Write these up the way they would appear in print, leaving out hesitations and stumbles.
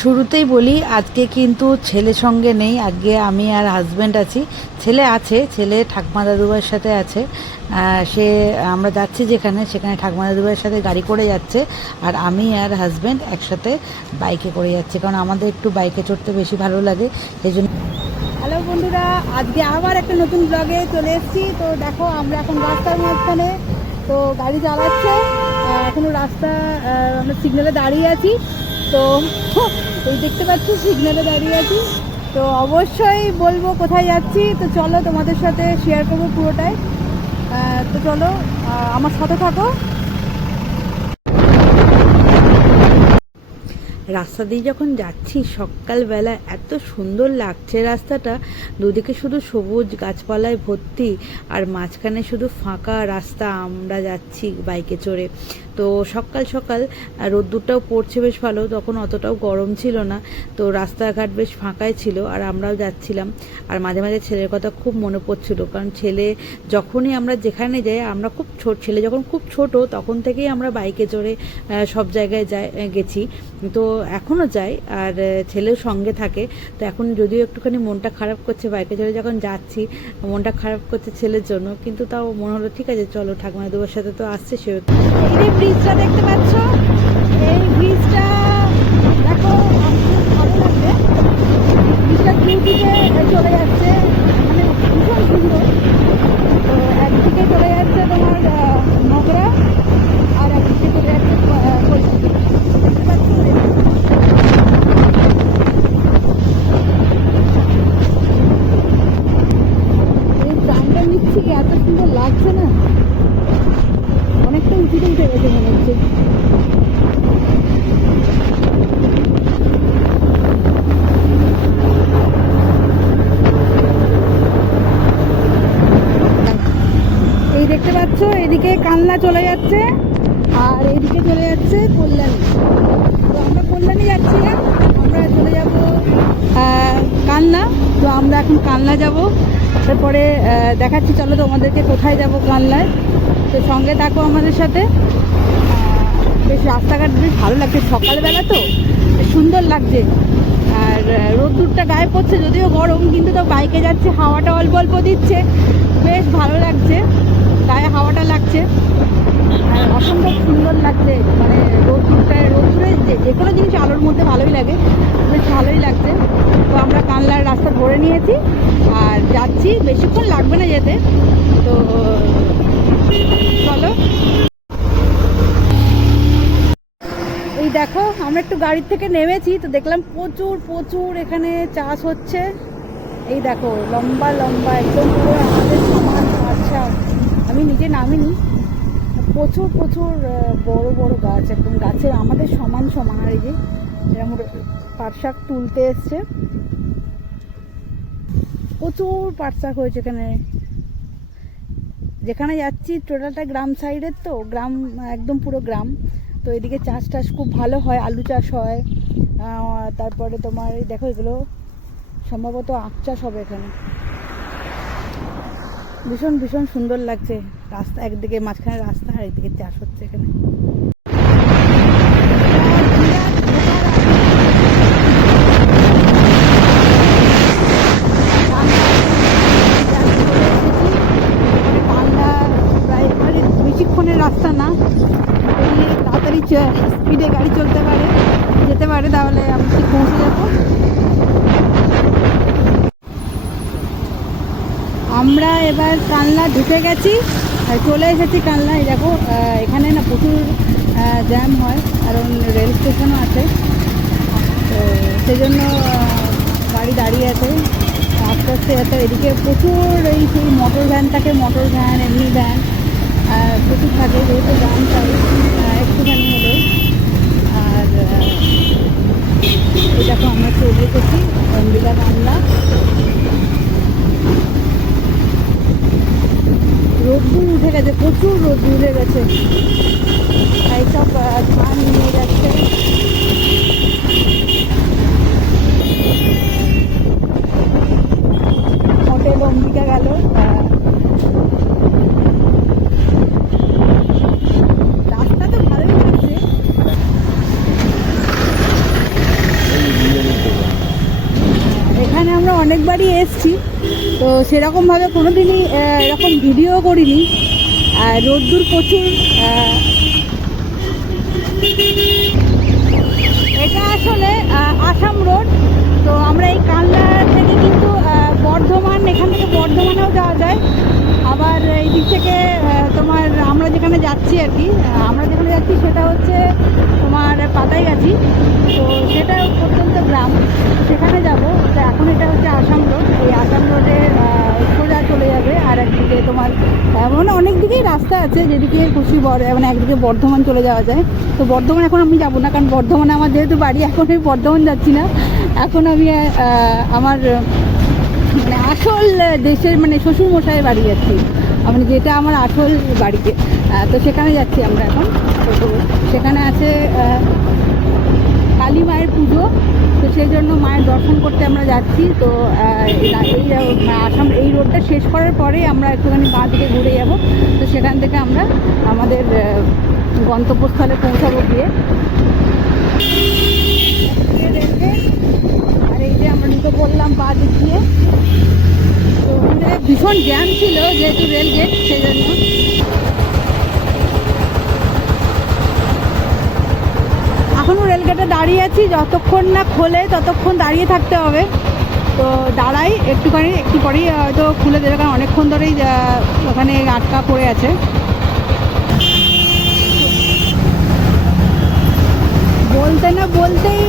শুরুতেই বলি আজকে কিন্তু ছেলে সঙ্গে নেই, আজকে আমি আর হাজব্যান্ড আছি। ছেলে আছে, ছেলে ঠাকুমা দাদুভাইয়ের সাথে আছে। সে আমরা যাচ্ছি যেখানে সেখানে ঠাকুমা দাদুভাইয়ের সাথে গাড়ি করে যাচ্ছে, আর আমি আর হাজব্যান্ড একসাথে বাইকে করে যাচ্ছি, কারণ আমাদের একটু বাইকে চড়তে বেশি ভালো লাগে এই জন্য। হ্যালো বন্ধুরা, আজকে আবার একটা নতুন ব্লগে চলে এসেছি। তো দেখো আমরা এখন রাস্তার মাঝখানে, তো গাড়ি চালাচ্ছে এখনো রাস্তা, আমরা সিগন্যালে দাঁড়িয়ে আছি। তো এই দেখতে পাচ্ছি সিগন্যালে দাঁড়িয়ে আছি। তো অবশ্যই বলবো কোথায় যাচ্ছি, তো চলো তোমাদের সাথে শেয়ার করবো পুরোটাই। তো চলো আমার সাথে থাকো। রাস্তা দিয়ে যখন যাচ্ছি সকালবেলা এত সুন্দর লাগছে রাস্তাটা, দুদিকে শুধু সবুজ গাছপালায় ভর্তি, আর মাঝখানে শুধু ফাঁকা রাস্তা। আমরা যাচ্ছি বাইকে চড়ে, তো সকাল সকাল রোদ্দুরটাও পড়ছে বেশ ভালো, তখন অতটাও গরম ছিল না, তো রাস্তাঘাট বেশ ফাঁকাই ছিল আর আমরাও যাচ্ছিলাম। আর মাঝে মাঝে ছেলের কথা খুব মনে পড়ছিল, কারণ ছেলে যখনই আমরা যেখানে যাই, আমরা খুব ছেলে যখন খুব ছোট তখন থেকেই আমরা বাইকে চড়ে সব জায়গায় গেছি, তো এখনও যাই আর ছেলেও সঙ্গে থাকে। তো এখন যদিও একটুখানি মনটা খারাপ করছে, বাইকে চড়ে যখন যাচ্ছি মনটা খারাপ করছে ছেলের জন্য, কিন্তু তাও মনে হলো ঠিক আছে চলো, ঠাকুমা দুবার সাথে তো আসছে সে। এই ব্রিজটা দেখতে পাচ্ছ, এই ব্রিজটা দেখো খুব ভালো লাগছে। ব্রিজটা দুদিকে চলে যাচ্ছে, মানে ভীষণ সুন্দর। তো একদিকে চলে যাচ্ছে তোমার নগরা, আর একদিকে চলে যাচ্ছে কলকাতা। দেখতে পাচ্ছ এই ট্রামটা নিচ্ছি, এত সুন্দর লাগছে না, অনেকটা উঁচুতে উঠে গেছে মনে হচ্ছে। এই দেখতে পাচ্ছ এদিকে কানলা চলে যাচ্ছে, আর এইদিকে চলে যাচ্ছে কল্যাণী। তো আমরা কল্যাণী যাচ্ছি না, আমরা চলে যাব কানলা। তো আমরা এখন কানলা যাব, তারপরে দেখাচ্ছি চলো তোমাদেরকে কোথায় যাব কানলায়। তো সঙ্গে থাকো আমাদের সাথে। বেশ রাস্তাঘাট বেশ ভালো লাগছে, সকালবেলা তো বেশ সুন্দর লাগছে, আর রোদ্দুরটা গায়ে পড়ছে, যদিও গরম, কিন্তু তো বাইকে যাচ্ছে, হাওয়াটা অল্প অল্প দিচ্ছে, বেশ ভালো লাগছে, গায়ে হাওয়াটা লাগছে, আর অসম্ভব সুন্দর লাগছে। মানে রোদ্দুরে যে কোনো জিনিস আলোর মধ্যে ভালোই লাগে, বেশ ভালোই লাগছে। তো আমরা কানলার রাস্তা ধরে নিয়েছি আর যাচ্ছি, বেশিক্ষণ লাগবে না যেতে। তো চলো। এই দেখো আমরা একটু গাড়ির থেকে নেমেছি, তো দেখলাম প্রচুর প্রচুর এখানে চাষ হচ্ছে। এই দেখো লম্বা লম্বা একদম পুরো আমাদের সমান। আচ্ছা, আমি নিজে নামিনি, প্রচুর প্রচুর বড় বড় গাছ, একদম গাছের আমাদের সমান সমান। আর এই যে এরকম পাট শাক তুলতে এসছে, প্রচুর পাট শাক হয়েছে এখানে। যেখানে যাচ্ছি টোটালটা গ্রাম সাইডের, তো গ্রাম একদম পুরো গ্রাম। তো এদিকে চাষ টাস খুব ভালো হয়, আলু চাষ হয়, তারপরে তোমার এই দেখো এগুলো সম্ভবত আখ চাষ হবে এখানে। ভীষণ ভীষণ সুন্দর লাগছে রাস্তা, একদিকে মাঝখানে রাস্তা আর একদিকে চাষ হচ্ছে এখানে। প্রায় মানে বেশিক্ষণের রাস্তা না, তাড়াতাড়ি স্পিডে গাড়ি চলতে পারে, যেতে পারে, তাহলে আমি ঠিক পৌঁছে যাবো। আমরা এবার কানলা ঢুকে গেছি, চলে এসেছি কানলা। এই দেখো এখানে না প্রচুর জ্যাম হয়, কারণ রেল স্টেশনও আছে, তো সেই জন্য গাড়ি দাঁড়িয়ে আছে, আস্তে আস্তে যাতে। এদিকে প্রচুর এই সেই মোটর ভ্যান থাকে, মোটর ভ্যান এমনি ভ্যান প্রচুর থাকে, যেহেতু গ্রাম চাই একটুখানি হলেও। আর এই দেখো আমরা চলে এসেছি অম্বিকা কানলা। রোদ্দুর উঠে গেছে, প্রচুর রোদ্দুর উঠে গেছে, এইসব ধান নিয়ে যাচ্ছে। হোটেল অম্বিকা গেল। রাস্তা তো ভালোই লাগছে, অনেকবারই এসছি, তো সেরকমভাবে কোনো দিনই এরকম ভিডিও করিনি। রোদ্দুর প্রচুর। এটা আসলে আসাম রোড। তো আমরা এই কানলা থেকে কিন্তু বর্ধমান, এখান থেকে বর্ধমানেও যাওয়া যায়। আবার এই দিক থেকে তোমার আমরা যেখানে যাচ্ছি আর কি, আমরা যেখানে যাচ্ছি সেটা হচ্ছে তোমার পাতাইগাছি। তো সেটা প্রত্যন্ত গ্রাম, সেখানে যাব। তো এখন এটা হচ্ছে আসাম রোড। এই আসাম রোডে সোজা চলে যাবে। আর একদিকে তোমার মানে অনেক দিকেই রাস্তা আছে, যেদিকে খুশি মানে একদিকে বর্ধমান চলে যাওয়া যায়। তো বর্ধমান এখন আমি যাবো না, কারণ বর্ধমানে আমার যেহেতু বাড়ি, এখন আমি বর্ধমান যাচ্ছি না। এখন আমি আমার মানে আসল দেশের মানে শ্বশুরমশাইয়ের বাড়ি যাচ্ছি, মানে যেটা আমার আসল বাড়িতে। তো সেখানে যাচ্ছি আমরা এখন। তো সেখানে আছে কালী মায়ের পুজো, তো সেই জন্য মায়ের দর্শন করতে আমরা যাচ্ছি। তো এই আসাম এই রোডটা শেষ করার পরে আমরা একটুখানি বাঁ দিকে ঘুরে যাব। তো সেখান থেকে আমরা আমাদের গন্তব্যস্থলে পৌঁছাবো গিয়ে। আর এই যে আমরা ঢুকে পড়লাম বাঁ দিক দিয়ে। তো ওখানে ভীষণ জ্যাম ছিল, যেহেতু রেল গেট, সেই জন্য। এখনও রেলগেটে দাঁড়িয়ে আছি, যতক্ষণ না খোলে ততক্ষণ দাঁড়িয়ে থাকতে হবে। তো দাঁড়াই একটুখানি, একটু পরেই হয়তো খুলে দেবে, কারণ অনেকক্ষণ ধরেই ওখানে আটকা পড়ে আছে। বলতে না বলতেই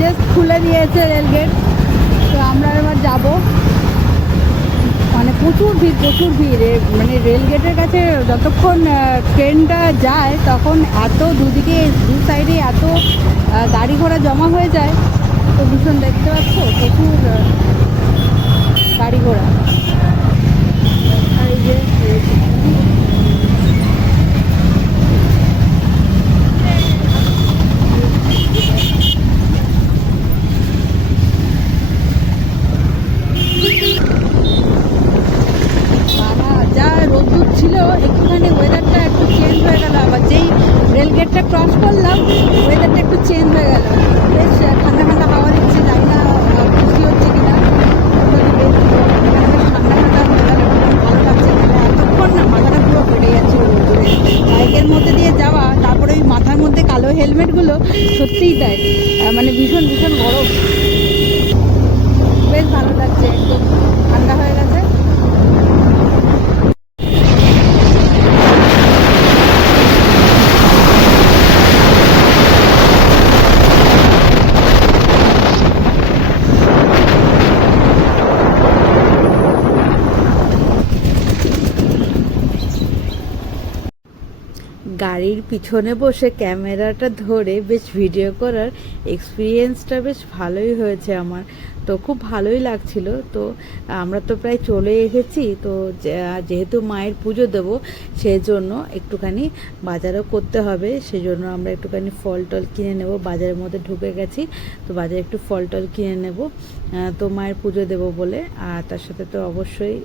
জাস্ট খুলে দিয়েছে রেলগেট। তো আমরা এবার যাব। মানে প্রচুর ভিড়, প্রচুর ভিড়। মানে রেলগেটের কাছে যতক্ষণ ট্রেনটা যায় তখন এত দুদিকে দু সাইডে এত গাড়ি ঘোড়া জমা হয়ে যায়। তো ভীষণ, দেখতে পাচ্ছ প্রচুর গাড়ি ঘোড়া। আর এই যে ছিল, একটুখানি ওয়েদারটা একটু চেঞ্জ হয়ে গেল। আবার যেই রেলগেটটা ক্রস করলাম, ওয়েদারটা একটু চেঞ্জ হয়ে গেল। বেশ ঠান্ডা ঠান্ডা হাওয়া দিচ্ছে, জানি না বৃষ্টি হচ্ছে কিনা। বেশ ঠান্ডা ঠান্ডা ওয়েদার, ভালো লাগছে। এতক্ষণ না মাথাটা পুরো ফেটে যাচ্ছিল রোদ্দুরে। বাইকের মধ্যে দিয়ে যাওয়া, তারপরে ওই মাথার মধ্যে কালো হেলমেটগুলো, সত্যিই তাই, মানে ভীষণ ভীষণ গরম। বেশ ভালো লাগছে, একদম ঠান্ডা হয়ে গেছে। গাড়ির পিছনে বসে ক্যামেরাটা ধরে বেশ ভিডিও করার এক্সপিরিয়েন্সটা বেশ ভালোই হয়েছে আমার। তো খুব ভালোই লাগছিল। তো আমরা তো প্রায় চলে এসেছি। তো যেহেতু মায়ের পুজো দেবো, সেই জন্য একটুখানি বাজারও করতে হবে। সেজন্য আমরা একটুখানি ফল টল কিনে নেব। বাজারের মধ্যে ঢুকে গেছি, তো বাজারে একটু ফল টল কিনে নেব। তো মায়ের পুজো দেবো বলে। আর তার সাথে তো অবশ্যই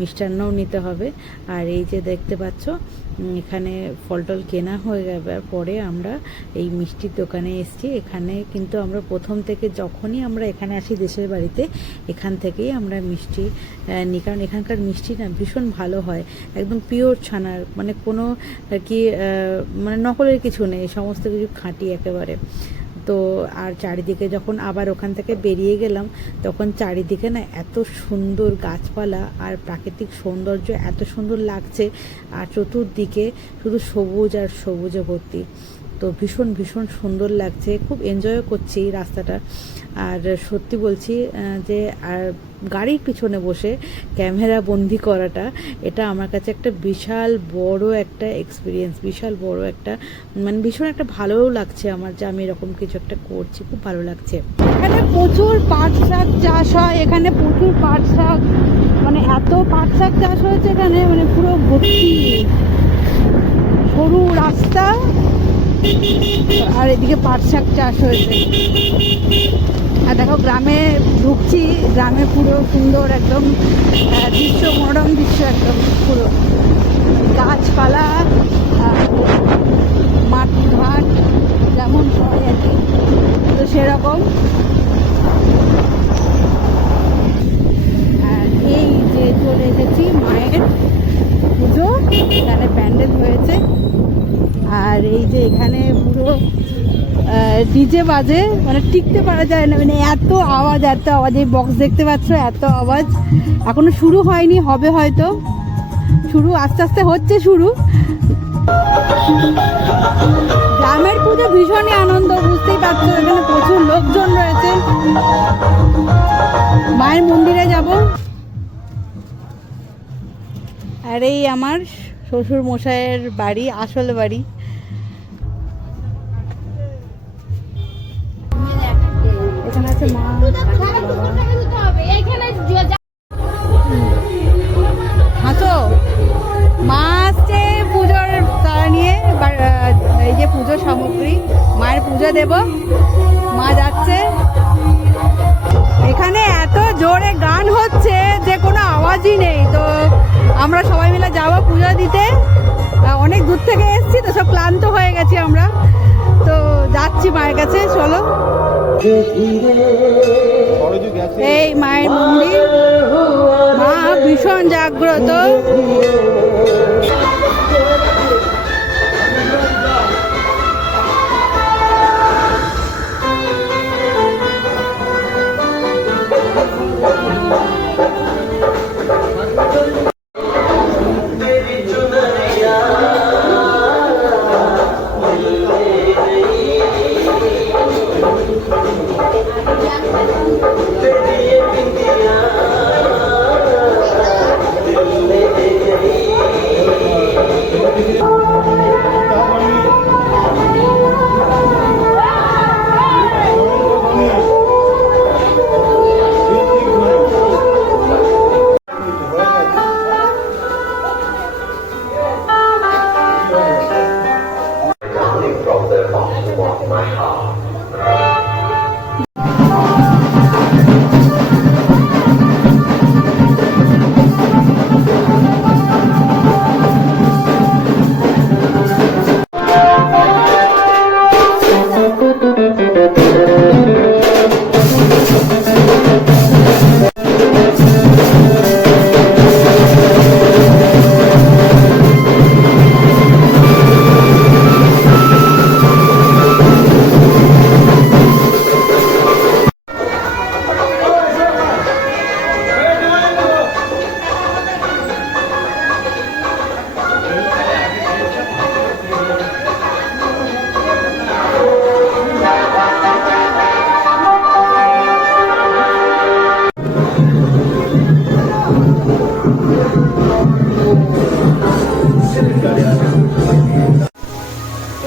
মিষ্টান্নও নিতে হবে। আর এই যে দেখতে পাচ্ছ, এখানে ফল টল কেনা হয়ে যাবার পরে আমরা এই মিষ্টির দোকানে এসেছি। এখানে কিন্তু আমরা প্রথম থেকে, যখনই আমরা এখানে আসি দেশের বাড়িতে, এখান থেকেই আমরা মিষ্টি নিই, কারণ এখানকার মিষ্টি না ভীষণ ভালো হয়, একদম পিওর ছানার, মানে কোনো আর কি মানে নকলের কিছু নেই, সমস্ত কিছু খাঁটি একেবারে। তো আর চারিদিকে যখন আবার ওখান থেকে বেরিয়ে গেলাম, তখন চারিদিকে না এত সুন্দর গাছপালা আর প্রাকৃতিক সৌন্দর্য এত সুন্দর লাগছে। আর চতুর্দিকে শুধু সবুজ আর সবুজে ভর্তি। তো ভীষণ ভীষণ সুন্দর লাগছে, খুব এনজয়ও করছি এই রাস্তাটা। আর সত্যি বলছি যে আর গাড়ির পিছনে বসে ক্যামেরা বন্দি করাটা, এটা আমার কাছে একটা বিশাল বড় একটা এক্সপিরিয়েন্স, বিশাল বড় একটা, মানে ভীষণ একটা ভালোও লাগছে আমার, যে আমি এরকম কিছু একটা করছি, খুব ভালো লাগছে। এখানে প্রচুর পাট শাক চাষ হয়, এখানে প্রচুর পাট শাক, মানে এত পাট শাক চাষ হয়েছে এখানে, মানে পুরো ভর্তি, সরু রাস্তা, আর এদিকে পাট শাক চাষ হয়েছে। আর দেখো গ্রামে ঢুকছি, গ্রামে পুরো সুন্দর একদম দৃশ্য, মনোরম দৃশ্য, একদম পুরো গাছপালা, মাঠ ঘাট যেমন হয় আর কি, তো সেরকম। এখানে প্যান্ডেল হয়েছে। আর এই যে এখানে পুরো ডিজে বাজে, মানে টিকতে পারা যায় না, মানে এত আওয়াজ এত আওয়াজ। এই বক্স দেখতে পাচ্ছ, এত আওয়াজ। এখনো শুরু হয়নি, হবে হয়তো শুরু, আস্তে আস্তে হচ্ছে শুরু। গ্রামের পুজো ভীষণই আনন্দ, বুঝতেই পারছো। এখানে প্রচুর লোকজন রয়েছে। মায়ের মন্দিরে যাব। আর এই আমার শ্বশুর মশাইয়ের বাড়ি, আসল বাড়ি। এখানে আছে মা, হাসো। মা আসছে পুজোর তারা নিয়ে, এই যে পুজোর সামগ্রী, মায়ের পুজো দেব। মা যাচ্ছে। এখানে এত জোরে গান হচ্ছে যে কোনো আওয়াজই নেই। তো আমরা সবাই মিলে যাবো পুজো দিতে। অনেক দূর থেকে এসেছি তো, সব ক্লান্ত হয়ে গেছি আমরা। তো যাচ্ছি মায়ের কাছে, চলো। এই মায়ের মন্দির, মা ভীষণ জাগ্রত।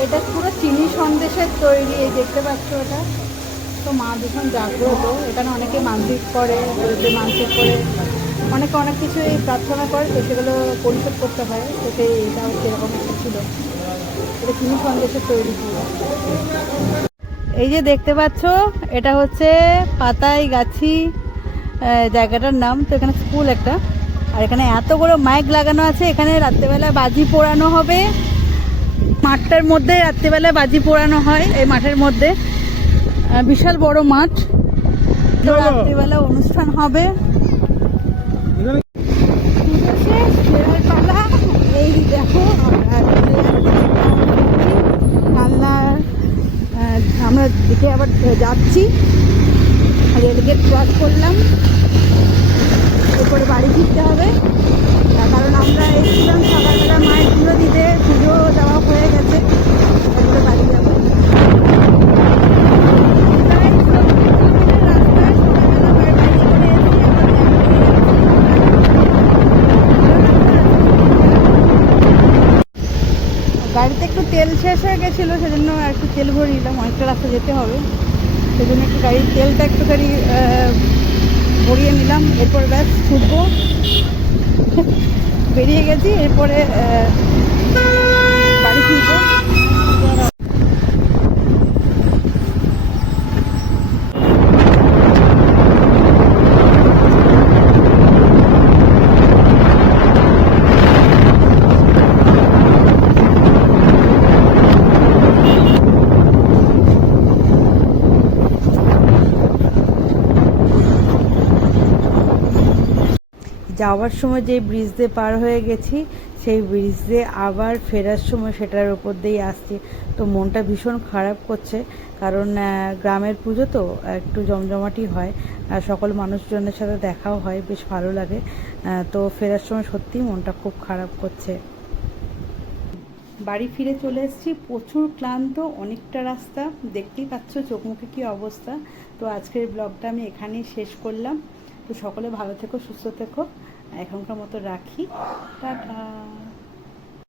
এটা পুরো চিনি সন্দেশের তৈরি, এই দেখতে পাচ্ছ এটা। তো মা ভীষণ জাগ্রত। এখানে অনেকে মানসিক করে, মানসিক করে অনেকে অনেক কিছু প্রার্থনা করে, তো সেগুলো পরিশোধ করতে হয়। তো এটা হচ্ছে এরকম একটা ছিল। এটা চিনি সন্দেশের তৈরি পুরো। এই যে দেখতে পাচ্ছ, এটা হচ্ছে পাতাই গাছি জায়গাটার নাম। তো এখানে স্কুল একটা, আর এখানে এত বড় মাইক লাগানো আছে। এখানে রাত্রেবেলা বাজি পোড়ানো হবে। মাঠটার মধ্যে রাত্রেবেলা বাজি পোড়ানো হয়, এই মাঠের মধ্যে। বিশাল বড় মাঠ। তো রাত্রিবেলা অনুষ্ঠান হবে। এই দেখো কালনা আমরা দিকে আবার যাচ্ছি। রেলগেট ক্রস করলাম, এরপরে বাড়ি ফিরতে হবে। কারণ আমরা এসেছিলাম সকালবেলা মায়ের পুজো দিতে, পুজো দেওয়া হয়ে গেছে, তারপরে বাড়ি যাবো। গাড়িতে একটু তেল শেষ হয়ে গেছিলো, সেজন্য একটু তেল ভরে নিলাম। অনেকটা রাস্তা যেতে হবে, সেজন্য একটু গাড়ির তেলটা একটুখানি ভরিয়ে নিলাম। এরপর ব্যাস ছুটবো। বেরিয়ে গেছি, এরপরে বাড়ি ফিরবো। যাওয়ার সময় যে ব্রিজ দিয়ে পার হয়ে গেছি, সেই ব্রিজ দিয়ে আবার ফেরার সময় সেটার উপর দিয়েই আসছি। তো মনটা ভীষণ খারাপ করছে, কারণ গ্রামের পুজো তো একটু জমজমাটি হয়, আর সকল মানুষজনের সাথে দেখাও হয়, বেশ ভালো লাগে। তো ফেরার সময় সত্যিই মনটা খুব খারাপ করছে। বাড়ি ফিরে চলে এসেছি, প্রচুর ক্লান্ত, অনেকটা রাস্তা, দেখতেই পাচ্ছ চোখ মুখে কী অবস্থা। তো আজকের ব্লগটা আমি এখানেই শেষ করলাম। তো সকলে ভালো থেকো, সুস্থ থেকো, এখনকার মতো রাখি, টাটা।